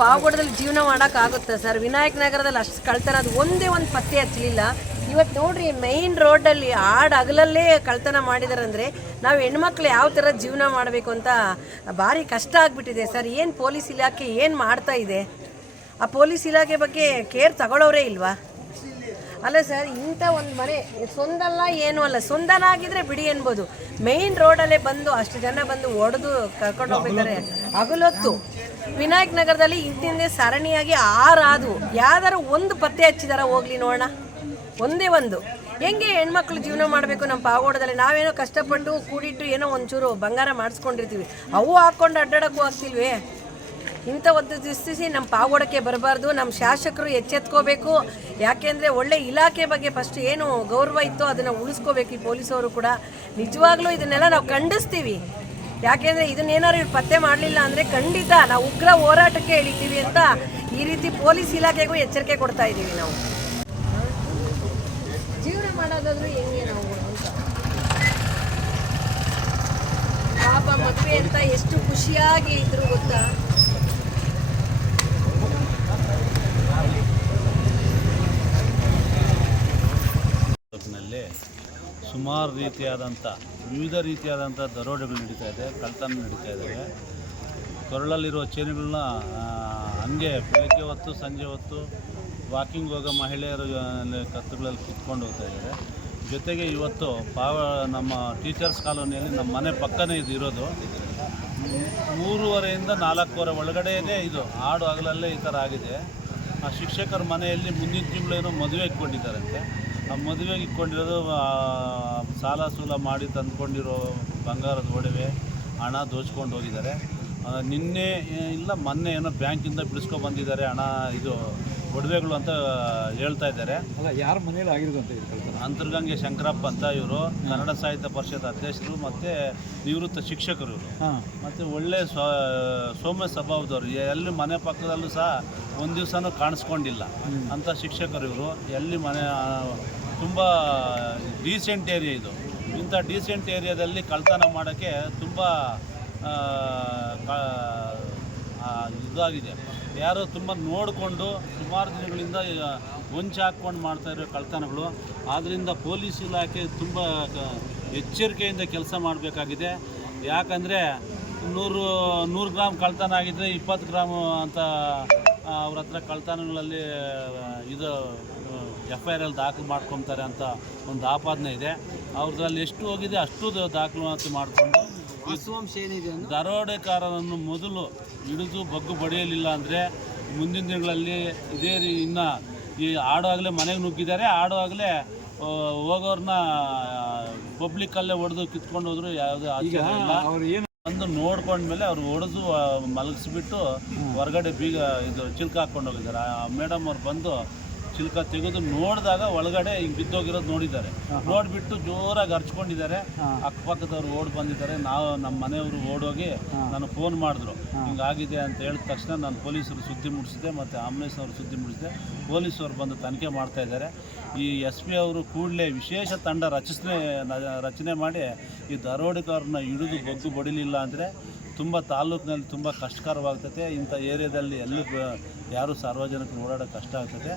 ಪಾವಗಡದಲ್ಲಿ ಜೀವನ ಮಾಡೋಕ್ಕಾಗುತ್ತೆ ಸರ್. ವಿನಾಯಕ ನಗರದಲ್ಲಿ ಅಷ್ಟು ಕಳ್ತನ. ಅದು ಒಂದೇ ಒಂದು ಪತ್ತೆ ಹಚ್ಚಲಿಲ್ಲ. ಇವತ್ತು ನೋಡ್ರಿ ಮೈನ್ ರೋಡಲ್ಲಿ ಆಡ್ ಹಗಲಲ್ಲೇ ಕಳ್ತನ ಮಾಡಿದಾರೆ ಅಂದರೆ ನಾವು ಹೆಣ್ಮಕ್ಳು ಯಾವ ಥರ ಜೀವನ ಮಾಡಬೇಕು ಅಂತ ಭಾರಿ ಕಷ್ಟ ಆಗಿಬಿಟ್ಟಿದೆ ಸರ್. ಏನು ಪೊಲೀಸ್ ಇಲಾಖೆ ಏನು ಮಾಡ್ತಾ ಇದೆ? ಆ ಪೊಲೀಸ್ ಇಲಾಖೆ ಬಗ್ಗೆ ಕೇರ್ ತಗೊಳ್ಳೋರೇ ಇಲ್ವಾ? ಅಲ್ಲ ಸರ್, ಇಂಥ ಒಂದು ಮನೆ ಸೊಂದಲ್ಲ ಏನೂ ಅಲ್ಲ. ಸೊಂದನಾಗಿದ್ರೆ ಬಿಡಿ ಅನ್ಬೋದು ಮೇಯ್ನ್ ರೋಡಲ್ಲೇ ಬಂದು ಅಷ್ಟು ಜನ ಬಂದು ಒಡೆದು ಕರ್ಕೊಂಡು ಹೋಗ್ಬೇಕಾರೆ ಹಗಲೊತ್ತು. ವಿನಾಯಕ್ ನಗರದಲ್ಲಿ ಇಂತಿಂದೆ ಸರಣಿಯಾಗಿ ಆರಾದವು. ಯಾವ್ದಾರು ಒಂದು ಪತ್ತೆ ಹಚ್ಚಿದಾರ ಹೋಗ್ಲಿ ನೋಡೋಣ. ಒಂದೇ ಒಂದು. ಹೆಂಗೆ ಹೆಣ್ಮಕ್ಳು ಜೀವನ ಮಾಡಬೇಕು ನಮ್ಮ ಪಾಗೋಡದಲ್ಲಿ? ನಾವೇನೋ ಕಷ್ಟಪಟ್ಟು ಕೂಡಿಟ್ಟು ಏನೋ ಒಂಚೂರು ಬಂಗಾರ ಮಾಡಿಸ್ಕೊಂಡಿರ್ತೀವಿ. ಅವು ಹಾಕ್ಕೊಂಡು ಅಡ್ಡಾಡಕ್ಕೂ ಆಗ್ತಿಲ್ವೇ? ಇಂಥ ಒಂದು ದೃಷ್ಟಿಸಿ ನಮ್ಮ ಪಾಗೋಡಕ್ಕೆ ಬರಬಾರ್ದು. ನಮ್ಮ ಶಾಸಕರು ಎಚ್ಚೆತ್ಕೋಬೇಕು. ಯಾಕೆಂದರೆ ಒಳ್ಳೆ ಇಲಾಖೆ ಬಗ್ಗೆ ಫಸ್ಟ್ ಏನು ಗೌರವ ಇತ್ತು ಅದನ್ನು ಉಳಿಸ್ಕೋಬೇಕು ಈ ಪೊಲೀಸವರು ಕೂಡ. ನಿಜವಾಗ್ಲೂ ಇದನ್ನೆಲ್ಲ ನಾವು ಖಂಡಿಸ್ತೀವಿ. ಯಾಕೆಂದರೆ ಇದನ್ನೇನಾದ್ರು ಇವ್ರು ಪತ್ತೆ ಮಾಡಲಿಲ್ಲ ಅಂದರೆ ಖಂಡಿತ ನಾವು ಉಗ್ರ ಹೋರಾಟಕ್ಕೆ ಇಳಿತೀವಿ ಅಂತ ಈ ರೀತಿ ಪೊಲೀಸ್ ಇಲಾಖೆಗೂ ಎಚ್ಚರಿಕೆ ಕೊಡ್ತಾ ಇದ್ದೀವಿ ನಾವು. ಜೀವನ ಮಾಡೋದಾದ್ರೂ ಹೆಂಗೆ ನಾವು ಅಂತ? ಪಾಪ ಮದುವೆ ಅಂತ ಎಷ್ಟು ಖುಷಿಯಾಗಿ ಇದ್ರು ಗೊತ್ತಾ? ಸುಮಾರು ರೀತಿಯಾದಂಥ ವಿವಿಧ ರೀತಿಯಾದಂಥ ದರೋಡೆಗಳು ನಡೀತಾ ಇದೆ ಕಳ್ತನ ನಡೀತಾ ಇದ್ದಾವೆ ಕೊರಳಲ್ಲಿರುವ ಚೇನುಗಳನ್ನ ಹಂಗೆ ಬೆಳಗ್ಗೆ ಹೊತ್ತು, ಸಂಜೆ ಹೊತ್ತು ವಾಕಿಂಗ್ ಹೋಗೋ ಮಹಿಳೆಯರು ಕತ್ತುಗಳಲ್ಲಿ ಕುತ್ಕೊಂಡು ಹೋಗ್ತಾ ಇದ್ದಾರೆ. ಜೊತೆಗೆ ಇವತ್ತು ಪಾವ, ನಮ್ಮ ಟೀಚರ್ಸ್ ಕಾಲೋನಿಯಲ್ಲಿ ನಮ್ಮ ಮನೆ ಪಕ್ಕನೇ ಇದು ಇರೋದು. ಮೂರುವರೆಯಿಂದ ನಾಲ್ಕೂವರೆ ಒಳಗಡೆಯೇ ಇದು, ಹಾಡು ಹಗಲಲ್ಲೇ ಈ ಥರ ಆಗಿದೆ. ಆ ಶಿಕ್ಷಕರ ಮನೆಯಲ್ಲಿ ಮುಂದಿನ ತಿಂಗಳೇನೋ ಮದುವೆ ಇಟ್ಕೊಂಡಿದ್ದಾರಂತೆ. ಆ ಮದುವೆಗೆ ಇಟ್ಕೊಂಡಿರೋದು ಸಾಲ ಸೂಲ ಮಾಡಿ ತಂದ್ಕೊಂಡಿರೋ ಬಂಗಾರದ ಒಡವೆ ಹಣ ದೋಚ್ಕೊಂಡು ಹೋಗಿದ್ದಾರೆ. ನಿನ್ನೆ ಇಲ್ಲ ಮೊನ್ನೆ ಏನೋ ಬ್ಯಾಂಕಿಂದ ಬಿಡಿಸ್ಕೊಂಡು ಬಂದಿದ್ದಾರೆ ಹಣ ಇದು ಒಡವೆಗಳು ಅಂತ ಹೇಳ್ತಾ ಇದ್ದಾರೆ. ಅಲ್ಲ ಯಾರ ಮನೇಲಿ ಆಗಿರೋದು ಅಂತ ಹೇಳ್ತಾರೆ. ಅಂತರ್ಗಂಗೆ ಶಂಕರಪ್ಪ ಅಂತ ಇವರು ಕನ್ನಡ ಸಾಹಿತ್ಯ ಪರಿಷತ್ ಅಧ್ಯಕ್ಷರು ಮತ್ತು ನಿವೃತ್ತ ಶಿಕ್ಷಕರು ಇವರು. ಮತ್ತು ಒಳ್ಳೆ ಸ್ವ ಸೌಮ್ಯ ಸ್ವಭಾವದವರು. ಎಲ್ಲಿ ಮನೆ ಪಕ್ಕದಲ್ಲೂ ಸಹ ಒಂದು ದಿವಸನೂ ಕಾಣಿಸ್ಕೊಂಡಿಲ್ಲ. ಅಂಥ ಶಿಕ್ಷಕರು ಇವರು ಎಲ್ಲಿ ಮನೆ ತುಂಬ ಡೀಸೆಂಟ್ ಏರಿಯಾ ಇದು. ಇಂಥ ಡೀಸೆಂಟ್ ಏರಿಯಾದಲ್ಲಿ ಕಳ್ತನ ಮಾಡೋಕ್ಕೆ ತುಂಬ ಇದಾಗಿದೆ. ಯಾರು ತುಂಬ ನೋಡಿಕೊಂಡು ಸುಮಾರು ದಿನಗಳಿಂದ ಹೊಂಚು ಹಾಕ್ಕೊಂಡು ಮಾಡ್ತಾ ಇರೋ ಕಳ್ತನಗಳು. ಆದ್ದರಿಂದ ಪೊಲೀಸ್ ಇಲಾಖೆ ತುಂಬ ಕ- ಎಚ್ಚರಿಕೆಯಿಂದ ಕೆಲಸ ಮಾಡಬೇಕಾಗಿದೆ. ಯಾಕಂದರೆ ನೂರು ನೂರು ಗ್ರಾಮ್ ಕಳ್ತನ ಆಗಿದ್ದರೆ ಇಪ್ಪತ್ತು ಗ್ರಾಮು ಅಂತ ಅವ್ರ ಹತ್ರ ಕಳ್ತನಗಳಲ್ಲಿ ಇದು ಎಫ್ ಐ ಆರ್ ಎಲ್ ದಾಖಲು ಮಾಡ್ಕೊತಾರೆ ಅಂತ ಒಂದು ಆಪಾದನೆ ಇದೆ. ಅವ್ರದ್ರಲ್ಲಿ ಎಷ್ಟು ಹೋಗಿದೆ ಅಷ್ಟು ದಾಖಲಾತಿ ಮಾಡಿಕೊಂಡು ದರೋಡೆಕಾರರನ್ನು ಮೊದಲು ಹಿಡಿದು ಬಗ್ಗು ಬಡಿಯಲಿಲ್ಲ ಅಂದರೆ ಮುಂದಿನ ದಿನಗಳಲ್ಲಿ ಇದೇ ರೀ ಇನ್ನು ಈ ಆಡುವಾಗಲೇ ಮನೆಗೆ ನುಗ್ಗಿದ್ದಾರೆ. ಆಡುವಾಗಲೇ ಹೋಗೋರನ್ನ ಪಬ್ಲಿಕ್ಕಲ್ಲೇ ಹೊಡೆದು ಕಿತ್ಕೊಂಡು ಹೋದ್ರು ಯಾವುದೇ ಆಚರಣೆ ಇಲ್ಲ. ಬಂದು ನೋಡ್ಕೊಂಡ್ಮೇಲೆ ಅವ್ರು ಹೊಡೆದು ಮಲಗಿಸ್ಬಿಟ್ಟು ಹೊರಗಡೆ ಬೀಗ ಇದು ಚಿಲ್ಕ ಹಾಕೊಂಡು ಹೋಗಿದ್ದಾರೆ ಆ ಮೇಡಮ್ ಅವ್ರು ಬಂದು ಚಿಲ್ಕ ತೆಗೆದು ನೋಡಿದಾಗ ಒಳಗಡೆ ಹಿಂಗೆ ಬಿದ್ದೋಗಿರೋದು ನೋಡಿದ್ದಾರೆ. ನೋಡ್ಬಿಟ್ಟು ಜೋರಾಗಿ ಹರ್ಚ್ಕೊಂಡಿದ್ದಾರೆ. ಅಕ್ಕಪಕ್ಕದವ್ರು ಓಡ್ ಬಂದಿದ್ದಾರೆ. ನಾವು ನಮ್ಮ ಮನೆಯವರು ಓಡೋಗಿ ನಾನು ಫೋನ್ ಮಾಡಿದ್ರು. ಹಿಂಗಾಗಿದೆ ಅಂತ ಹೇಳಿದ ತಕ್ಷಣ ನಾನು ಪೊಲೀಸರು ಸುದ್ದಿ ಮುಡಿಸಿದೆ ಮತ್ತು ಆಂಬುಲೆನ್ಸ್ನವರು ಸುದ್ದಿ ಮುಡಿಸಿದೆ ಪೊಲೀಸರು ಬಂದು ತನಿಖೆ ಮಾಡ್ತಾ ಇದ್ದಾರೆ. ಈ ಎಸ್ ಪಿ ಅವರು ಕೂಡಲೇ ವಿಶೇಷ ತಂಡ ರಚನೆ ರಚನೆ ಮಾಡಿ ಈ ದರೋಡೆಕಾರನ್ನ ಹಿಡಿದು ಬಗ್ಗು ಬಡಿಲಿಲ್ಲ ಅಂದರೆ ತುಂಬ ತಾಲೂಕಿನಲ್ಲಿ ತುಂಬ ಕಷ್ಟಕರವಾಗ್ತದೆ. ಇಂಥ ಏರಿಯಾದಲ್ಲಿ ಎಲ್ಲೂ ಯಾರು ಸಾರ್ವಜನಿಕರು ಓಡಾಡೋಕ್ಕೆ ಕಷ್ಟ ಆಗ್ತದೆ.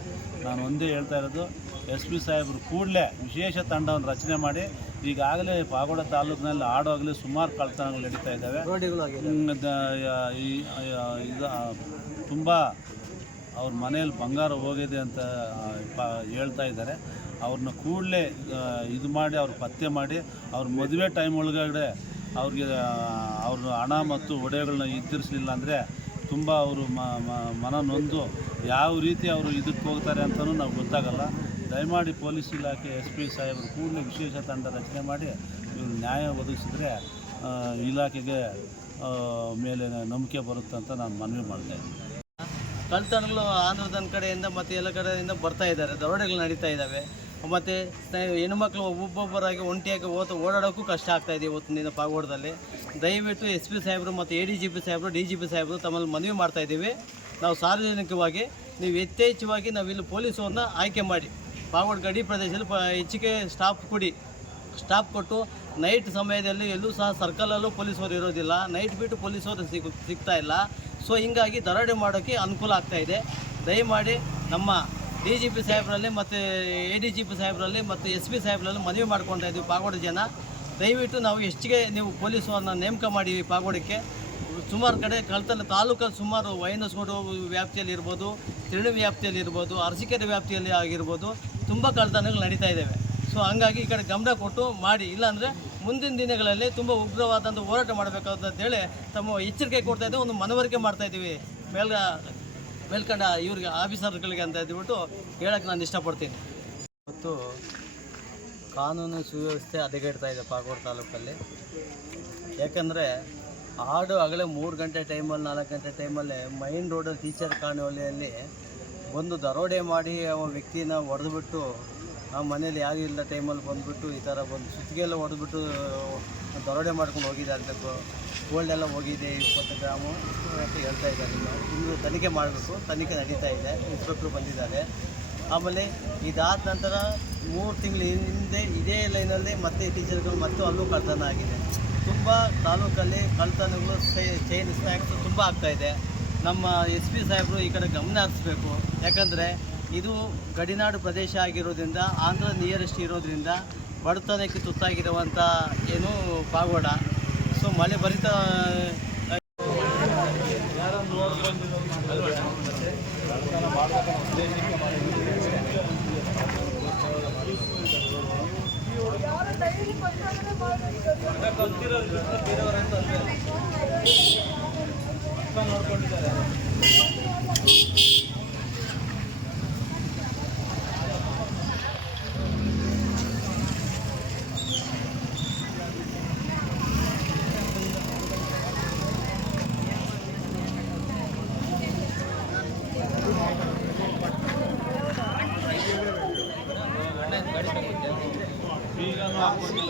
ನಾನು ಒಂದೇ ಹೇಳ್ತಾ ಇರೋದು ಎಸ್ ಪಿ ಸಾಹೇಬರು ಕೂಡಲೇ ವಿಶೇಷ ತಂಡವನ್ನು ರಚನೆ ಮಾಡಿ ಈಗಾಗಲೇ ಪಾಗೋಡ ತಾಲೂಕಿನಲ್ಲಿ ಆಡೋವಾಗಲೇ ಸುಮಾರು ಕಳ್ತನಗಳು ನಡೀತಾ ಇದ್ದಾವೆ. ಇದು ತುಂಬ ಅವ್ರ ಮನೆಯಲ್ಲಿ ಬಂಗಾರ ಹೋಗಿದೆ ಅಂತ ಹೇಳ್ತಾ ಇದ್ದಾರೆ. ಅವ್ರನ್ನ ಕೂಡಲೇ ಇದು ಮಾಡಿ ಅವ್ರ ಪತ್ತೆ ಮಾಡಿ ಅವ್ರ ಮದುವೆ ಟೈಮ್ ಒಳಗಡೆ ಅವ್ರಿಗೆ ಅವ್ರ ಹಣ ಮತ್ತು ಒಡೆಗಳನ್ನ ಇದ್ದಿರಿಸಲಿಲ್ಲ ಅಂದರೆ ತುಂಬ ಅವರು ಮನ ನೊಂದು ಯಾವ ರೀತಿ ಅವರು ಇದಕ್ಕೆ ಹೋಗ್ತಾರೆ ಅಂತಲೂ ನಾವು ಗೊತ್ತಾಗಲ್ಲ. ದಯಮಾಡಿ ಪೊಲೀಸ್ ಇಲಾಖೆ, ಎಸ್ ಪಿ ಸಾಹೇಬರು ಕೂಡಲೇ ವಿಶೇಷ ತಂಡ ರಚನೆ ಮಾಡಿ ಇವರು ನ್ಯಾಯ ಒದಗಿಸಿದ್ರೆ ಇಲಾಖೆಗೆ ಮೇಲೆ ನಂಬಿಕೆ ಬರುತ್ತೆ ಅಂತ ನಾನು ಮನವಿ ಮಾಡ್ತಾ ಇದ್ದೀನಿ. ಕಳ್ತನಗಳು ಕಡೆಯಿಂದ ಮತ್ತು ಎಲ್ಲ ಕಡೆಯಿಂದ ಬರ್ತಾ ಇದ್ದಾರೆ. ದರೋಡೆಗಳು ನಡೀತಾ ಇದ್ದಾವೆ. ಮತ್ತು ಹೆಣ್ಮಕ್ಳು ಒಬ್ಬೊಬ್ಬರಾಗಿ ಒಂಟಿಯಾಗಿ ಓತ ಓಡಾಡೋಕ್ಕೂ ಕಷ್ಟ ಆಗ್ತಾ ಇದೆ ಇವತ್ತಿನ ನಿನ್ನ ಪಾಗೋಡದಲ್ಲಿ. ದಯವಿಟ್ಟು ಎಸ್ ಪಿ ಸಾಹೇಬರು ಮತ್ತು ಎ ಡಿ ಜಿ ಪಿ ಸಾಹೇಬರು, ಡಿ ಜಿ ಪಿ ಸಾಹೇಬರು ತಮ್ಮಲ್ಲಿ ಮನವಿ ಮಾಡ್ತಾ ಇದ್ದೀವಿ. ನಾವು ಸಾರ್ವಜನಿಕವಾಗಿ, ನೀವು ಯಥೇಚ್ಛವಾಗಿ ನಾವಿಲ್ಲಿ ಪೊಲೀಸರನ್ನ ಆಯ್ಕೆ ಮಾಡಿ. ಪಾಗೋಡ್ ಗಡಿ ಪ್ರದೇಶದಲ್ಲಿ ಪ, ಹೆಚ್ಚಿಗೆ ಸ್ಟಾಫ್ ಕೊಡಿ. ಸ್ಟಾಪ್ ಕೊಟ್ಟು ನೈಟ್ ಸಮಯದಲ್ಲಿ ಎಲ್ಲೂ ಸಹ ಸರ್ಕಲಲ್ಲೂ ಪೊಲೀಸರು ಇರೋದಿಲ್ಲ. ನೈಟ್ ಬಿಟ್ಟು ಪೊಲೀಸರು ಸಿಗ್, ಸಿಗ್ತಾ ಇಲ್ಲ. ಸೊ ಹೀಗಾಗಿ ದರೋಡೆ ಮಾಡೋಕ್ಕೆ ಅನುಕೂಲ ಆಗ್ತಾ ಇದೆ. ದಯಮಾಡಿ ನಮ್ಮ ಡಿ ಜಿ ಪಿ ಸಾಹೇಬ್ರಲ್ಲಿ ಮತ್ತು ಎ ಡಿ ಜಿ ಪಿ ಸಾಹೇಬ್ರಲ್ಲಿ ಮತ್ತು ಎಸ್ ಪಿ ಸಾಹೇಬ್ರಲ್ಲಿ ಮನವಿ ಮಾಡ್ಕೊತಾ ಇದ್ದೀವಿ ಪಾಗೋಡ ಜನ. ದಯವಿಟ್ಟು ನಾವು ಹೆಚ್ಚಿಗೆ ನೀವು ಪೊಲೀಸರನ್ನ ನೇಮಕ ಮಾಡಿವಿ ಪಾಗೋಡಕ್ಕೆ. ಸುಮಾರು ಕಡೆ ಕಳ್ತನ ತಾಲೂಕಲ್ಲಿ ಸುಮಾರು ವೈನಸ್ಗೋಡು ವ್ಯಾಪ್ತಿಯಲ್ಲಿ ಇರ್ಬೋದು, ತಿರುಳು ವ್ಯಾಪ್ತಿಯಲ್ಲಿ ಇರ್ಬೋದು, ಅರಸಿಕೆರೆ ವ್ಯಾಪ್ತಿಯಲ್ಲಿ ಆಗಿರ್ಬೋದು ತುಂಬ ಕಳ್ತನಗಳು ನಡೀತಾ ಇದ್ದಾವೆ ಸೊ ಹಂಗಾಗಿ ಈ ಕಡೆ ಗಮನ ಕೊಟ್ಟು ಮಾಡಿ. ಇಲ್ಲಾಂದರೆ ಮುಂದಿನ ದಿನಗಳಲ್ಲಿ ತುಂಬ ಉಗ್ರವಾದಂಥ ಹೋರಾಟ ಮಾಡಬೇಕಾದಂತೇಳಿ ತಮ್ಮ ಎಚ್ಚರಿಕೆ ಕೊಡ್ತಾ ಇದ್ದೀವಿ ಒಂದು ಮನವರಿಕೆ ಮಾಡ್ತಾ ಇದ್ದೀವಿ. ಮೇಲ್ ಮೇಲ್ಕಂಡ ಇವ್ರಿಗೆ ಆಫೀಸರ್ಗಳಿಗೆ ಅಂತ ಹೇಳ್ಬಿಟ್ಟು ಹೇಳಕ್ಕೆ ನಾನು ಇಷ್ಟಪಡ್ತೀನಿ. ಮತ್ತು ಕಾನೂನು ಸುವ್ಯವಸ್ಥೆ ಹದಗೆಡ್ತಾ ಇದೆ ಪಾಗೋಡ್ ತಾಲೂಕಲ್ಲಿ. ಯಾಕಂದರೆ ಹಾಡು ಆಗಲೇ ಮೂರು ಗಂಟೆ ಟೈಮಲ್ಲಿ, ನಾಲ್ಕು ಗಂಟೆ ಟೈಮಲ್ಲಿ ಮೈನ್ ರೋಡಲ್ಲಿ ಟೀಚರ್ ಕಾಣುವಳಿಯಲ್ಲಿ ಒಂದು ದರೋಡೆ ಮಾಡಿ ಆ ವ್ಯಕ್ತಿನ ಹೊಡೆದ್ಬಿಟ್ಟು ಆ ಮನೇಲಿ ಯಾರೂ ಇಲ್ಲ ಟೈಮಲ್ಲಿ ಬಂದುಬಿಟ್ಟು ಈ ಥರ ಬಂದು ಸುತ್ತಿಗೆಲ್ಲ ಹೊಡೆದ್ಬಿಟ್ಟು, ದರೋಡೆ ಮಾಡ್ಕೊಂಡು ಹೋಗಿದ್ದಾರೆ ಆಗಬೇಕು ಗೋಲ್ಡ್ ಎಲ್ಲ ಹೋಗಿದೆ ಇಪ್ಪತ್ತು ಗ್ರಾಮು ಅಂತ ಹೇಳ್ತಾ ಇದ್ದಾರೆ. ಇನ್ನು ಇನ್ನು ತನಿಖೆ ಮಾಡಬೇಕು. ತನಿಖೆ ನಡೀತಾ ಇದೆ. ಇನ್ಸ್ಪೆಕ್ಟ್ರು ಬಂದಿದ್ದಾರೆ. ಆಮೇಲೆ ಇದಾದ ನಂತರ ಮೂರು ತಿಂಗಳ ಹಿಂದೆ ಇದೇ ಲೈನಲ್ಲಿ ಮತ್ತೆ ಟೀಚರ್ಗಳು ಮತ್ತು ಅಲ್ಲೂ ಕಳ್ತನ ಆಗಿದೆ. ತುಂಬ ತಾಲೂಕಲ್ಲಿ ಕಳ್ತನಗಳು ಚೈನ್ ಸ್ನ್ಯಾಕ್ಸ್ ತುಂಬ ಆಗ್ತಾಯಿದೆ ನಮ್ಮ ಎಸ್ ಪಿ ಸಾಹೇಬರು ಈ ಕಡೆ ಗಮನ ಹರಿಸ್ಬೇಕು. ಯಾಕಂದರೆ ಇದು ಗಡಿನಾಡು ಪ್ರದೇಶ ಆಗಿರೋದ್ರಿಂದ ಆಂಧ್ರ ನಿಯರೆಸ್ಟ್ ಇರೋದ್ರಿಂದ ಬಡತನಕ್ಕೆ ತುತ್ತಾಗಿರುವಂಥ ಏನು ಪಾಗೋಡ. ಸೊ ಮಳೆ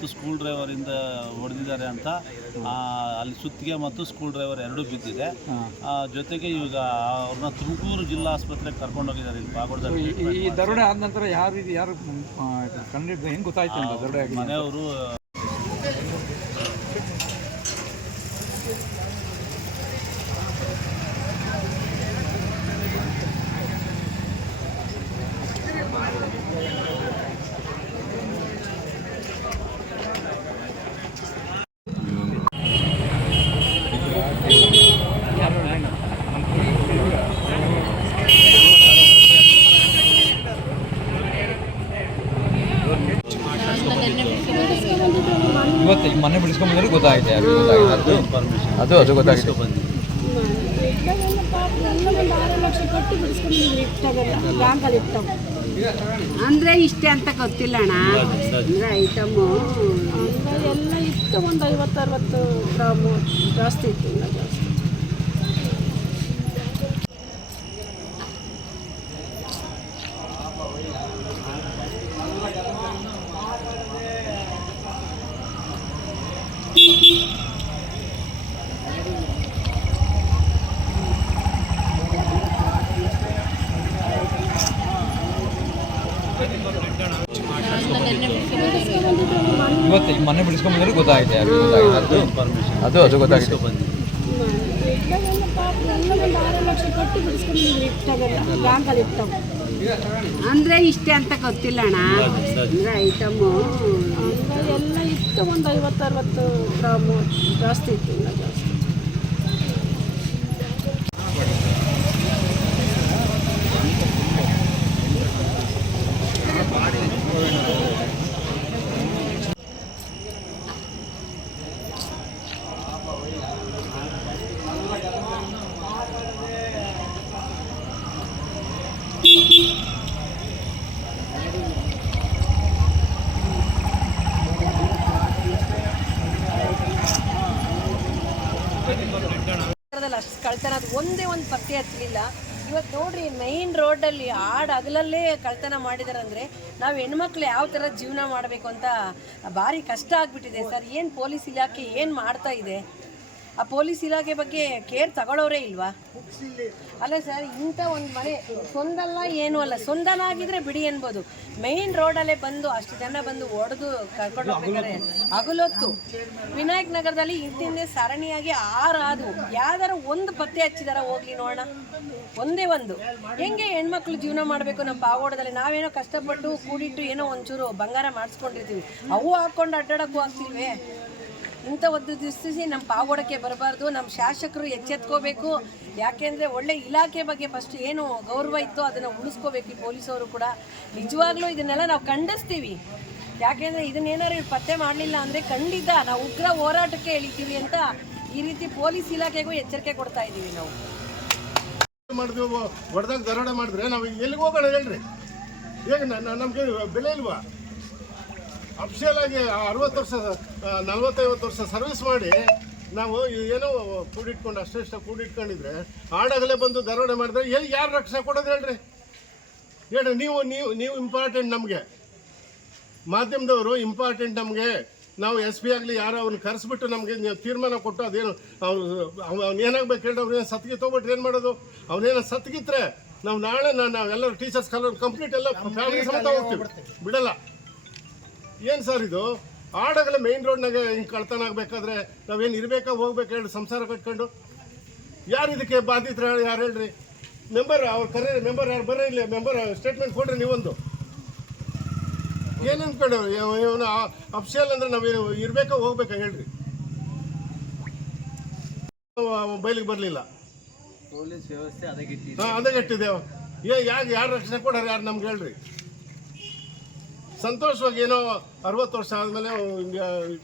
ಮತ್ತು ಸ್ಕೂಲ್ ಡ್ರೈವರಿಂದ ಹೊಡೆದಿದ್ದಾರೆ ಅಂತ ಆ, ಅಲ್ಲಿ ಸುತ್ತಿಗೆ ಮತ್ತು ಸ್ಕೂಲ್ ಡ್ರೈವರ್ ಎರಡೂ ಬಿದ್ದಿದೆ. ಆ, ಜೊತೆಗೆ ಈಗ ಅವ್ರನ್ನ ತುಮಕೂರು ಜಿಲ್ಲಾ ಆಸ್ಪತ್ರೆಗೆ ಕರ್ಕೊಂಡೋಗಿದ್ದಾರೆ ಇಲ್ಲಿ ಬಾಗೋಡದಲ್ಲಿ ಈ ದರೋಡೆ ಆದ ನಂತರ ಯಾರು ಇದು ಯಾರು ಕಂಡಿದ್ದು ಹೆಂಗೆ ಗೊತ್ತಾಯ್ತು ಮನೆಯವರು ಇವತ್ತು ಈ ಮನೆ ಬಿಡಿಸ್ಕೊಂಬಂದ್ರೆ ಗೊತ್ತಾಗಿದೆ ಅದು ಗೊತ್ತಾಗಿದೆ ಅದು ಪರ್ಮಿಷನ್ ಅದು ಅದು ಗೊತ್ತಾಗಿದೆ ಬಂದಿದೆ ಇಟ್ಟಾಗೆಲ್ಲ ಪಾಪ ಎಲ್ಲ ಒಂದು ಆರು ಲಕ್ಷ ಅದು ಗೊತ್ತಾಗಿದೆ ಅದು ಬ್ಯಾಂಕಲ್ಲಿ ಇಟ್ಟವು ಅಂದ್ರೆ ಇಷ್ಟೇ ಅಂತ ಗೊತ್ತಿಲ್ಲ ಅಣ್ಣ. ಅಂದ್ರೆ ಐಟಮು ಅಂದ್ರೆ ಎಲ್ಲ ಇತ್ತು ಒಂದು ಐವತ್ತು ಅರವತ್ತು ಗ್ರಾಮು ಜಾಸ್ತಿ ಇತ್ತು ಜಾಸ್ತಿ. ಇವತ್ತು ಈ ಮನೆ ಬಿಡಿಸ್ಕೊಂಡ್ಬಂದ್ರೆ ಗೊತ್ತಾಗಿದೆ ಅದು ಗೊತ್ತಾಗಿದೆ. ಅದು ಗೊತ್ತಾಗಿದೆ. ಅಂದ್ರೆ ಇಷ್ಟೇ ಅಂತ ಗೊತ್ತಿಲ್ಲ ಅಣ್ಣ. ಅಂದ್ರೆ ಐಟಮು ಅಂದರೆ ಎಲ್ಲ ಇತ್ತು ಒಂದು ಐವತ್ತು ಅರವತ್ತು ಗ್ರಾಮು ಜಾಸ್ತಿ ಇತ್ತು. ಇಲ್ಲ ಜಾಸ್ತಿ ನಗರದಲ್ಲಿ ಅಷ್ಟು ಕಳ್ತನ, ಅದು ಒಂದೇ ಒಂದು ಪತ್ತೆ ಹಚ್ಚಲಿಲ್ಲ. ಇವತ್ತು ನೋಡ್ರಿ ಮೈನ್ ರೋಡಲ್ಲಿ ಆಡ್ ಅಗಲಲ್ಲೇ ಕಳ್ತನ ಮಾಡಿದಾರೆ ಅಂದರೆ ನಾವು ಹೆಣ್ಮಕ್ಳು ಯಾವ ಥರ ಜೀವನ ಮಾಡಬೇಕು ಅಂತ ಭಾರಿ ಕಷ್ಟ ಆಗ್ಬಿಟ್ಟಿದೆ. ಸರ್, ಏನು ಪೊಲೀಸ್ ಇಲಾಖೆ ಏನು ಮಾಡ್ತಾ ಇದೆ? ಆ ಪೊಲೀಸ್ ಇಲಾಖೆ ಬಗ್ಗೆ ಕೇರ್ ತಗೊಳ್ಳೋರೇ ಇಲ್ವಾ? ಅಲ್ಲ ಸರ್, ಇಂಥ ಒಂದು ಮನೆ ಸೊಂದಲ್ಲ ಏನೂ ಅಲ್ಲ, ಸ್ವಂದನಾಗಿದ್ರೆ ಬಿಡಿ ಅನ್ಬೋದು ರೋಡ್ ರೋಡಲ್ಲೇ ಬಂದು ಅಷ್ಟು ಜನ ಬಂದು ಒಡೆದು ಕರ್ಕೊಂಡು ಹೋಗ್ಬೇಕಾರೆ ಹಗಲೊತ್ತು. ವಿನಾಯಕ್ ನಗರದಲ್ಲಿ ಇಂತಿಂದೇ ಸರಣಿಯಾಗಿ ಆರಾದವು ಯಾವ್ದಾರ ಒಂದು ಪತ್ತೆ ಹಚ್ಚಿದಾರ, ಹೋಗ್ಲಿ ನೋಡೋಣ. ಒಂದೇ ಒಂದು. ಹೆಂಗೆ ಹೆಣ್ಮಕ್ಳು ಜೀವನ ಮಾಡಬೇಕು ನಮ್ಮ ಪಾಗೋಡದಲ್ಲಿ? ನಾವೇನೋ ಕಷ್ಟಪಟ್ಟು ಕೂಡಿಟ್ಟು ಏನೋ ಒಂಚೂರು ಬಂಗಾರ ಮಾಡಿಸ್ಕೊಂಡಿರ್ತೀವಿ. ಅವು ಹಾಕೊಂಡು ಅಡ್ಡಾಡಕ್ಕೂ ಆಗ್ತಿಲ್ವೇ? ಇಂಥ ಒಂದು ದೃಷ್ಟಿಸಿ ನಮ್ಮ ಪಾವೋಡಕ್ಕೆ ಬರಬಾರ್ದು, ನಮ್ಮ ಶಾಸಕರು ಎಚ್ಚೆತ್ಕೋಬೇಕು. ಯಾಕೆಂದರೆ ಒಳ್ಳೆ ಇಲಾಖೆ ಬಗ್ಗೆ ಫಸ್ಟ್ ಏನು ಗೌರವ ಇತ್ತು ಅದನ್ನು ಉಳಿಸ್ಕೋಬೇಕು ಈ ಪೊಲೀಸವರು ಕೂಡ. ನಿಜವಾಗ್ಲೂ ಇದನ್ನೆಲ್ಲ ನಾವು ಖಂಡಿಸ್ತೀವಿ. ಯಾಕೆಂದರೆ ಇದನ್ನೇನಾದ್ರು ಪತ್ತೆ ಮಾಡಲಿಲ್ಲ ಅಂದರೆ ಖಂಡಿತ ನಾವು ಉಗ್ರ ಹೋರಾಟಕ್ಕೆ ಎಳಿತೀವಿ ಅಂತ ಈ ರೀತಿ ಪೊಲೀಸ್ ಇಲಾಖೆಗೂ ಎಚ್ಚರಿಕೆ ಕೊಡ್ತಾ ಇದ್ದೀವಿ ನಾವು. ಮಾಡಿದ್ವಿ ಹೊಡೆದಾಗ ದರೋಡೆ ಮಾಡಿದ್ರೆ ನಾವು ಎಲ್ಲಿಗೆ ಹೋಗೋಣ ಹೇಳ್ರಿ? ಈಗ ನಮಗೆ ಬೆಲೆ ಇಲ್ವಾ? ಅಫಿಷಿಯಲ್ ಆಗಿ ಅರವತ್ತು ವರ್ಷ ನಲ್ವತ್ತೈವತ್ತು ವರ್ಷ ಸರ್ವಿಸ್ ಮಾಡಿ ನಾವು ಏನೋ ಕೂಡಿಟ್ಕೊಂಡು, ಅಷ್ಟೇ ಅಷ್ಟೇ ಕೂಡಿಟ್ಕೊಂಡಿದ್ರೆ ಆಡಾಗಲೇ ಬಂದು ದರೋಡೆ ಮಾಡಿದ್ರೆ ಎಲ್ಲಿ ಯಾರು ರಕ್ಷಣೆ ಕೊಡೋದು ಹೇಳ್ರಿ? ಹೇಳ್ರಿ, ನೀವು ನೀವು ನೀವು ಇಂಪಾರ್ಟೆಂಟ್ ನಮಗೆ. ಮಾಧ್ಯಮದವರು ಇಂಪಾರ್ಟೆಂಟ್ ನಮಗೆ. ನಾವು ಎಸ್ ಪಿ ಆಗಲಿ ಯಾರೋ ಅವ್ರನ್ನ ಕರೆಸ್ಬಿಟ್ಟು ನಮಗೆ ತೀರ್ಮಾನ ಕೊಟ್ಟು ಅದೇನು ಅವ್ನು ಅವ್ನು ಏನಾಗ್ಬೇಕು ಹೇಳಿ ಏನು ಸತ್ಗಿ ತೊಗೊಬಿಟ್ರೆ ಏನು ಮಾಡೋದು? ಅವನೇನೋ ಸತ್ಗಿದ್ರೆ ನಾವು ನಾಳೆ ನಾನು ನಾವೆಲ್ಲರೂ ಟೀಚರ್ಸ್ ಕಲರ್ ಕಂಪ್ಲೀಟ್ ಎಲ್ಲ ಫ್ಯಾಮಿಲಿ ಸಮೇತ ಹೋಗ್ತೀವಿ. ಬಿಡಲ್ಲ. ಏನು ಸರ್ ಇದು? ಆಡಗಲ್ಲ ಮೇಯ್ನ್ ರೋಡ್ನಾಗ ಹಿಂಗೆ ಕಳ್ತನ ಆಗಬೇಕಾದ್ರೆ ನಾವೇನು ಇರಬೇಕಾ ಹೋಗ್ಬೇಕು ಹೇಳಿ ಸಂಸಾರ ಕಟ್ಕೊಂಡು? ಯಾರು ಇದಕ್ಕೆ ಬಾಧಿತರ ಯಾರು ಹೇಳ್ರಿ? ಮೆಂಬರ್ ಅವ್ರು ಕರೆ ಮೆಂಬರ್ ಯಾರು ಬರೋ ಇಲ್ಲಿ ಮೆಂಬರ್ ಸ್ಟೇಟ್ಮೆಂಟ್ ಕೊಡ್ರಿ ನೀವೊಂದು. ಏನು ಅನ್ಕೊಂಡು ಇವನು ಅಫ್ಸಿಯಲ್ ಅಂದ್ರೆ ನಾವೇನು ಇರ್ಬೇಕಾ ಹೋಗ್ಬೇಕಾ ಹೇಳ್ರಿ. ಬಯಲಿಗೆ ಬರಲಿಲ್ಲ. ಪೊಲೀಸ್ ವ್ಯವಸ್ಥೆ ಅದಕ್ಕಿಟ್ಟಿದೆ ಹಾಂ ಅದಗಟ್ಟಿದೆ ಏ ಯಾಕೆ ಯಾರು ರಕ್ಷಣೆ ಕೊಡೋರು ಯಾರು ನಮ್ಗೆ ಹೇಳ್ರಿ? ಸಂತೋಷವಾಗಿ ಏನೋ ಅರವತ್ತು ವರ್ಷ ಆದಮೇಲೆ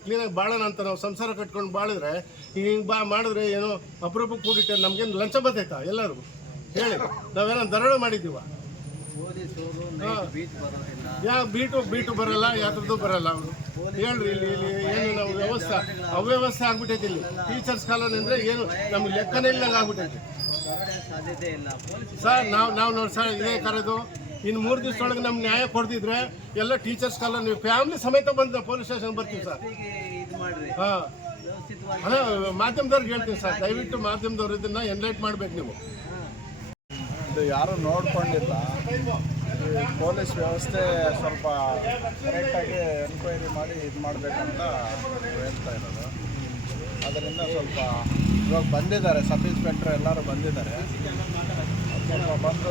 ಕ್ಲೀನಾಗಿ ಬಾಳೋಣ ಅಂತ ನಾವು ಸಂಸಾರ ಕಟ್ಕೊಂಡು ಬಾಳಿದ್ರೆ ಹಿಂಗೆ ಬಾ ಮಾಡಿದ್ರೆ ಏನೋ ಅಪರೂಪಕ್ಕೆ ಕೂಡಿಟ್ಟೆ ನಮ್ಗೇನು ಲಂಚ ಬರ್ತೈತಾ ಎಲ್ಲರಿಗೂ? ಹೇಳಿ. ನಾವೇನೋ ದರೋಡೆ ಮಾಡಿದ್ದೀವ? ಯಾ ಬೀಟು ಬೀಟು ಬರಲ್ಲ ಯಾತ್ರದ್ದು ಬರಲ್ಲ ಅವರು. ಹೇಳ್ರಿ ಇಲ್ಲಿ ಇಲ್ಲಿ ಏನು ನಾವು ವ್ಯವಸ್ಥೆ ಅವ್ಯವಸ್ಥೆ ಆಗ್ಬಿಟ್ಟೈತಿ ಇಲ್ಲಿ. ಟೀಚರ್ಸ್ ಕಾಲೋನಿ ಅಂದರೆ ಏನು ನಮ್ಗೆ ಲೆಕ್ಕನೇ ಇಲ್ಲಂಗೆ ಆಗ್ಬಿಟ್ಟೈತಿ. ಇಲ್ಲ. ಪೊಲೀಸ್ ಸರ್ ನಾವು ನಾವು ನೋಡಿ ಸರ್ ಇದೇ ಕರೆದು. ಇನ್ನು ಮೂರು ಒಳಗೆ ನಮ್ಗೆ ನ್ಯಾಯ ಕೊಡ್ದಿದ್ರೆ ಎಲ್ಲ ಟೀಚರ್ಸ್ ಕಾಲ ನೀವು ಫ್ಯಾಮಿಲಿ ಸಮೇತ ಬಂದ ಪೊಲೀಸ್ ಸ್ಟೇಷನ್ ಬರ್ತೀವಿ ಸರ್. ಇದು ಮಾಡ್ರಿ? ಹಾಂ. ಅದೇ ಮಾಧ್ಯಮದವ್ರಿಗೆ ಹೇಳ್ತೀವಿ ಸರ್. ದಯವಿಟ್ಟು ಮಾಧ್ಯಮದವ್ರು ಇದನ್ನ ಎನ್ಲೈಟ್ ಮಾಡ್ಬೇಕು ನೀವು. ಇದು ಯಾರು ನೋಡ್ಕೊಂಡಿಲ್ಲ. ಪೊಲೀಸ್ ವ್ಯವಸ್ಥೆ ಸ್ವಲ್ಪ ಕರೆಕ್ಟಾಗಿ ಎನ್ಕ್ವೈರಿ ಮಾಡಿ ಇದು ಮಾಡಬೇಕಂತ ಹೇಳ್ತಾ ಇರೋದು. ಅದರಿಂದ ಸ್ವಲ್ಪ ಇವಾಗ ಬಂದಿದ್ದಾರೆ ಸಬ್ ಇನ್ಸ್ಪೆಕ್ಟ್ರ್ ಎಲ್ಲರೂ ಬಂದಿದ್ದಾರೆ. ಬಂದು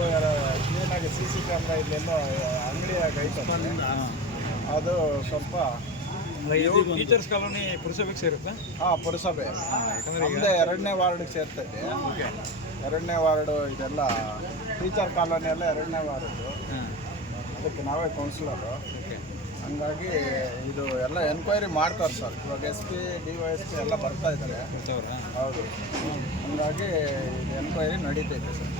ಕ್ಲೀನಾಗಿ ಸಿ ಸಿ ಕ್ಯಾಮ್ರಾ ಇಲ್ಲೆಲ್ಲ ಅಂಗಡಿಯಾಗ ಐತೆ ಅದು ಸ್ವಲ್ಪ ಟೀಚರ್ಸ್ ಕಾಲೋನಿ ಪುರಸಭೆಗೆ ಸೇರುತ್ತೆ? ಹಾಂ ಪುರಸಭೆ. ನಮ್ಮದೇ ಎರಡನೇ ವಾರ್ಡ್ಗೆ ಸೇರ್ತೈತೆ. ಎರಡನೇ ವಾರ್ಡು ಇದೆಲ್ಲ ಟೀಚರ್ ಕಾಲೋನಿ ಎಲ್ಲ ಎರಡನೇ ವಾರ್ಡು. ಅದಕ್ಕೆ ನಾವೇ ಕೌನ್ಸಿಲರು. ಹಂಗಾಗಿ ಇದು ಎಲ್ಲ ಎನ್ಕ್ವೈರಿ ಮಾಡ್ತಾರೆ ಸರ್. ಇವಾಗ S P D Y S P ಎಲ್ಲ ಬರ್ತಾ ಇದ್ದಾರೆ. ಹೌದು. ಹಂಗಾಗಿ ಎನ್ಕ್ವೈರಿ ನಡೀತೈತೆ ಸರ್.